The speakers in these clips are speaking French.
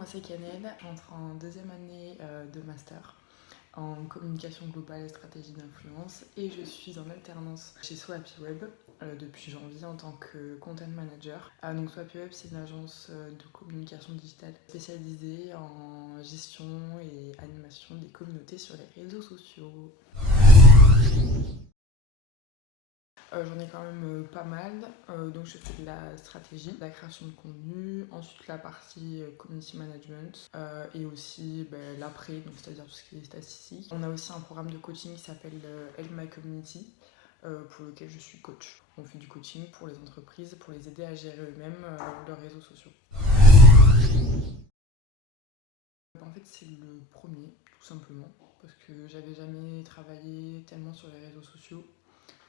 moi c'est Canel, j'entre en deuxième année de master en communication globale et stratégie d'influence et je suis en alternance chez SoHappyWeb depuis janvier en tant que content manager. Donc SoHappyWeb c'est une agence de communication digitale spécialisée en gestion et animation des communautés sur les réseaux sociaux. J'en ai quand même pas mal. Donc je fais de la stratégie, de la création de contenu, ensuite la partie community management et aussi l'après, donc c'est-à-dire tout ce qui est statistique. On a aussi un programme de coaching qui s'appelle Help My Community pour lequel je suis coach. On fait du coaching pour les entreprises, pour les aider à gérer eux-mêmes leurs réseaux sociaux. En fait, c'est le premier, tout simplement, parce que j'avais jamais travaillé tellement sur les réseaux sociaux,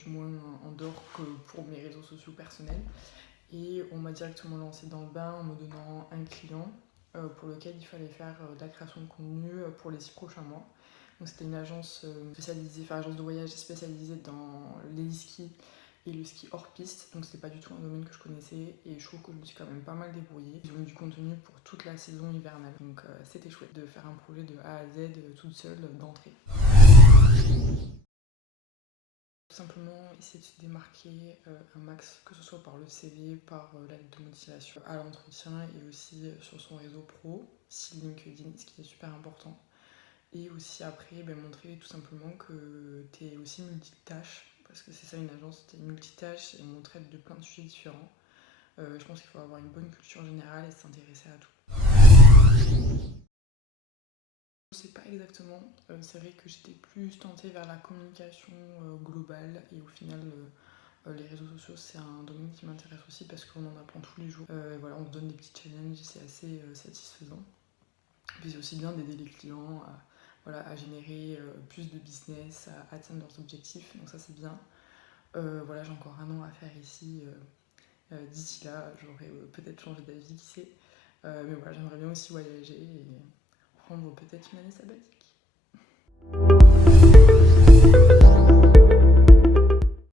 moins en dehors que pour mes réseaux sociaux personnels. Et on m'a directement lancé dans le bain en me donnant un client pour lequel il fallait faire de la création de contenu pour les 6 prochains mois. Donc c'était une agence spécialisée, enfin agence de voyage spécialisée dans les skis et le ski hors piste. Donc c'était pas du tout un domaine que je connaissais et je trouve que je me suis quand même pas mal débrouillée. Ils ont eu du contenu pour toute la saison hivernale. Donc c'était chouette de faire un projet de A à Z toute seule d'entrée. Tout simplement essayer de se démarquer un max, que ce soit par le CV, par la lettre de motivation à l'entretien et aussi sur son réseau pro, si LinkedIn, ce qui est super important. Et aussi après, montrer tout simplement que tu es aussi multitâche, parce que c'est ça une agence, tu es multitâche et on traite de plein de sujets différents. Je pense qu'il faut avoir une bonne culture générale et s'intéresser à tout. Je sais pas exactement, c'est vrai que j'étais plus tentée vers la communication globale et au final les réseaux sociaux c'est un domaine qui m'intéresse aussi parce qu'on en apprend tous les jours. Voilà, on se donne des petits challenges, c'est assez satisfaisant. Puis c'est aussi bien d'aider les clients à générer plus de business, à atteindre leurs objectifs, donc ça c'est bien. Voilà, j'ai encore un an à faire ici. D'ici là, j'aurais peut-être changé d'avis, qui sait. Mais voilà, j'aimerais bien aussi voyager et prendre peut-être une année sabbatique.